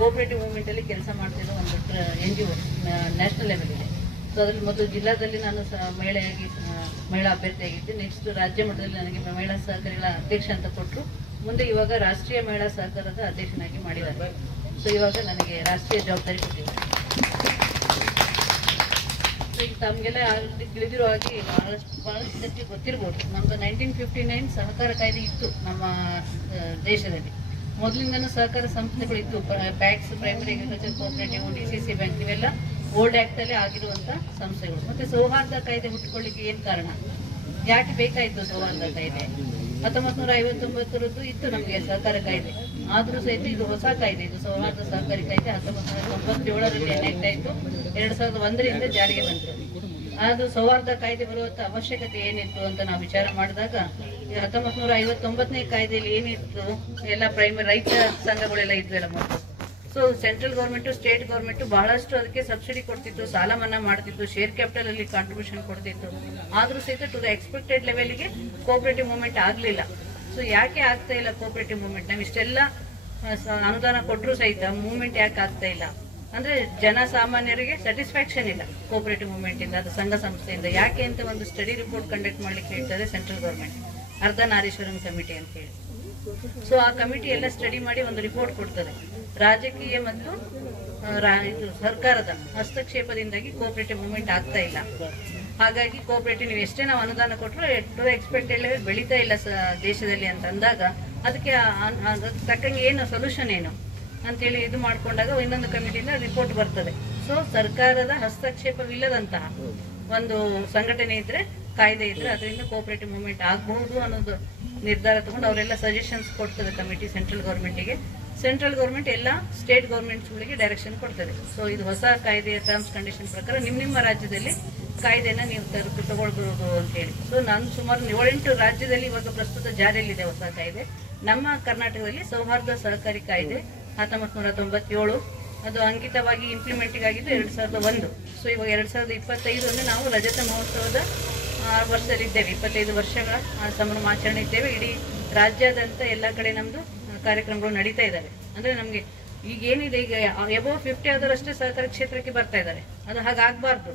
Cooperative movement ಅಲ್ಲಿ ಕೆಲಸ ಮಾಡ್ತಿರೋ ಒಂದು NGO ನ್ಯಾಷನಲ್ ಲೆವೆಲ್ ಇದೆ. ಸೊ ಅದರಲ್ಲಿ ಮೊದಲು ಜಿಲ್ಲಾದಲ್ಲಿ ನಾನು ಮಹಿಳಾ ಅಭ್ಯರ್ಥಿಯಾಗಿದ್ದೆ. ನೆಕ್ಸ್ಟ್ ರಾಜ್ಯ ಮಟ್ಟದಲ್ಲಿ ನನಗೆ ಮಹಿಳಾ ಸಹಕಾರಿಗಳ ಅಧ್ಯಕ್ಷ ಅಂತ ಕೊಟ್ಟರು. ಮುಂದೆ ಇವಾಗ ರಾಷ್ಟ್ರೀಯ ಮಹಿಳಾ ಸಹಕಾರದ ಅಧ್ಯಕ್ಷನಾಗಿ ಮಾಡಿದ್ದಾರೆ. ಸೊ ಇವಾಗ ನನಗೆ ರಾಷ್ಟ್ರೀಯ ಜವಾಬ್ದಾರಿ ಕೊಟ್ಟಿದ್ದಾರೆ. ಈಗ ತಮಗೆಲ್ಲ ತಿಳಿದಿರೋ ಹಾಗೆ ಬಹಳಷ್ಟು ಗೊತ್ತಿರ್ಬೋದು, ನಮ್ದು 1959 ಸಹಕಾರ ಕಾಯ್ದೆ ಇತ್ತು ನಮ್ಮ ದೇಶದಲ್ಲಿ. ಮೊದಲಿಂದನೂ ಸಹಕಾರ ಸಂಸ್ಥೆಗಳು ಇತ್ತು. Banks, primary agriculture cooperative, DCC bank, ಇವೆಲ್ಲ ಓಲ್ಡ್ ಆಕ್ಟ್ ಅಲ್ಲಿ ಆಗಿರುವಂತ ಸಂಸ್ಥೆಗಳು. ಮತ್ತೆ ಸೌಹಾರ್ದ ಕಾಯ್ದೆ ಹುಟ್ಟುಕೊಳ್ಳಿಕ್ಕೆ ಏನ್ ಕಾರಣ, ಯಾಕೆ ಬೇಕಾಯ್ತು ಸೌಹಾರ್ದ ಕಾಯ್ದೆ? 1959 ಇತ್ತು ನಮಗೆ ಸಹಕಾರ ಕಾಯ್ದೆ. ಆದ್ರೂ ಸಹಿತ ಇದು ಹೊಸ ಕಾಯ್ದೆ, ಇದು ಸೌಹಾರ್ದ ಸಹಕಾರಿ ಕಾಯ್ದೆ 1997ರಲ್ಲಿ ಎನೆಕ್ಟ್ ಆಯ್ತು. 2001ರಿಂದ ಜಾರಿಗೆ ಬಂತು. ಅದು ಸೌಹಾರ್ದ ಕಾಯ್ದೆ ಬರುವಂತ ಅವಶ್ಯಕತೆ ಏನಿತ್ತು ಅಂತ ನಾವು ವಿಚಾರ ಮಾಡಿದಾಗ 1959ನೇ ಕಾಯ್ದೆಯಲ್ಲಿ ಏನಿತ್ತು, ಎಲ್ಲ ಪ್ರೈಮರಿ ರೈತ ಸಂಘಗಳೆಲ್ಲ ಇದ್ವಲ್ಲ ಮೊದಲು. So central government, state government ಬಹಳಷ್ಟು ಅದಕ್ಕೆ ಸಬ್ಸಿಡಿ ಕೊಡ್ತಿತ್ತು, ಸಾಲ ಮನ್ನಾ ಮಾಡ್ತಿತ್ತು, ಶೇರ್ ಕ್ಯಾಪಿಟಲ್ ಅಲ್ಲಿ ಕಾಂಟ್ರಿಬ್ಯೂಷನ್ ಕೊಡ್ತಿತ್ತು. ಆದ್ರೂ ಸಹಿತ ಟು ದ ಎಕ್ಸ್ಪೆಕ್ಟೆಡ್ ಲೆವೆಲ್ಗೆ ಕೋಆಪರೇಟಿವ್ ಮೂವ್ಮೆಂಟ್ ಆಗ್ಲಿಲ್ಲ. ಸೊ ಯಾಕೆ ಆಗ್ತಾ ಇಲ್ಲ ಕೋಆಪರೇಟಿವ್ ಮೂವ್ಮೆಂಟ್? ನಾವು ಇಷ್ಟೆಲ್ಲ ಅನುದಾನ ಕೊಟ್ಟರು ಸಹಿತ ಮೂವ್ಮೆಂಟ್ ಯಾಕೆ ಆಗ್ತಾ ಇಲ್ಲ ಅಂದ್ರೆ ಜನಸಾಮಾನ್ಯರಿಗೆ ಸ್ಯಾಟಿಸ್ಫ್ಯಾಕ್ಷನ್ ಇಲ್ಲ ಕೋಆಪರೇಟಿವ್ ಮೂವ್ಮೆಂಟ್ ಇಂದ, ಅದು ಸಂಘ ಸಂಸ್ಥೆಯಿಂದ. ಯಾಕೆ ಅಂತ ಒಂದು ಸ್ಟಡಿ ರಿಪೋರ್ಟ್ ಕಂಡಕ್ಟ್ ಮಾಡ್ಲಿಕ್ಕೆ ಹೇಳ್ತಾರೆ ಸೆಂಟ್ರಲ್ ಗೌರ್ಮೆಂಟ್, ಅರ್ಧನಾರೀಶ್ವರಂ ಕಮಿಟಿ ಅಂತ ಹೇಳಿ. ಸೊ ಆ ಕಮಿಟಿ ಎಲ್ಲ ಸ್ಟಡಿ ಮಾಡಿ ಒಂದು ರಿಪೋರ್ಟ್ ಕೊಡ್ತದೆ. ರಾಜಕೀಯ ಮತ್ತು ಸರ್ಕಾರದ ಹಸ್ತಕ್ಷೇಪದಿಂದಾಗಿ ಕೋಆಪರೇಟಿವ್ ಮೂವ್ಮೆಂಟ್ ಆಗ್ತಾ ಇಲ್ಲ. ಹಾಗಾಗಿ ಕೋಆಪರೇಟಿವ್ ನೀವು ಎಷ್ಟೇ ನಾವು ಅನುದಾನ ಕೊಟ್ಟರು ಟು ಎಕ್ಸ್ಪೆಕ್ಟೆಡ್ ಲೆವೆಲ್ ಬೆಳೀತಾ ಇಲ್ಲ ದೇಶದಲ್ಲಿ ಅಂತ ಅಂದಾಗ, ಅದಕ್ಕೆ ತಕ್ಕಂಗೆ ಏನು ಸೊಲ್ಯೂಷನ್ ಏನು ಅಂತೇಳಿ ಇದು ಮಾಡ್ಕೊಂಡಾಗ ಇನ್ನೊಂದು ಕಮಿಟಿಯಿಂದ ರಿಪೋರ್ಟ್ ಬರ್ತದೆ. ಸೊ ಸರ್ಕಾರದ ಹಸ್ತಕ್ಷೇಪವಿಲ್ಲದಂತಹ ಒಂದು ಸಂಘಟನೆ ಇದ್ರೆ, ಕಾಯ್ದೆ ಇದ್ರೆ, ಅದರಿಂದ ಕೋಆಪರೇಟಿವ್ ಮೂವ್ಮೆಂಟ್ ಆಗಬಹುದು ಅನ್ನೋದು ನಿರ್ಧಾರ ತಗೊಂಡು ಅವರೆಲ್ಲ ಸಜೆಷನ್ಸ್ ಕೊಡ್ತದೆ ಕಮಿಟಿ ಸೆಂಟ್ರಲ್ ಗೌರ್ಮೆಂಟಿಗೆ. ಸೆಂಟ್ರಲ್ ಗೌರ್ಮೆಂಟ್ ಎಲ್ಲ ಸ್ಟೇಟ್ ಗೌರ್ಮೆಂಟ್ಸ್ಗಳಿಗೆ ಡೈರೆಕ್ಷನ್ ಕೊಡ್ತದೆ. ಸೊ ಇದು ಹೊಸ ಕಾಯ್ದೆಯ ಟರ್ಮ್ಸ್ ಕಂಡೀಷನ್ ಪ್ರಕಾರ ನಿಮ್ಮ ರಾಜ್ಯದಲ್ಲಿ ಕಾಯ್ದೆನ ನೀವು ತಗೊಳ್ಬಹುದು ಅಂತ ಹೇಳಿ. ಸೊ ನಾನು ಸುಮಾರು 7-8 ರಾಜ್ಯದಲ್ಲಿ ಇವಾಗ ಪ್ರಸ್ತುತ ಜಾರಿಯಲ್ಲಿದೆ ಹೊಸ ಕಾಯ್ದೆ. ನಮ್ಮ ಕರ್ನಾಟಕದಲ್ಲಿ ಸೌಹಾರ್ದ ಸಹಕಾರಿ ಕಾಯ್ದೆ 1997 ಅದು ಅಂಕಿತವಾಗಿ ಇಂಪ್ಲಿಮೆಂಟಿಂಗ್ ಆಗಿದ್ದು 2001. ಸೊ ಇವಾಗ 2025 ನಾವು ರಜತ ಮಹೋತ್ಸವದ ವರ್ಷದಲ್ಲಿದ್ದೇವೆ. 25 ವರ್ಷಗಳ ಸಂಭ್ರಮಾಚರಣೆ ಇದ್ದೇವೆ. ಇಡೀ ರಾಜ್ಯಾದ್ಯಂತ ಎಲ್ಲ ಕಡೆ ನಮ್ದು ಕಾರ್ಯಕ್ರಮಗಳು ನಡೀತಾ ಇದ್ದಾವೆ. ಅಂದ್ರೆ ನಮ್ಗೆ ಈಗ ಏನಿದೆ, ಈಗ ಎಬೋವ್ 50 ಆದರಷ್ಟೇ ಸಹಕಾರ ಕ್ಷೇತ್ರಕ್ಕೆ ಬರ್ತಾ ಇದ್ದಾರೆ. ಅದು ಹಾಗಾಗಬಾರ್ದು.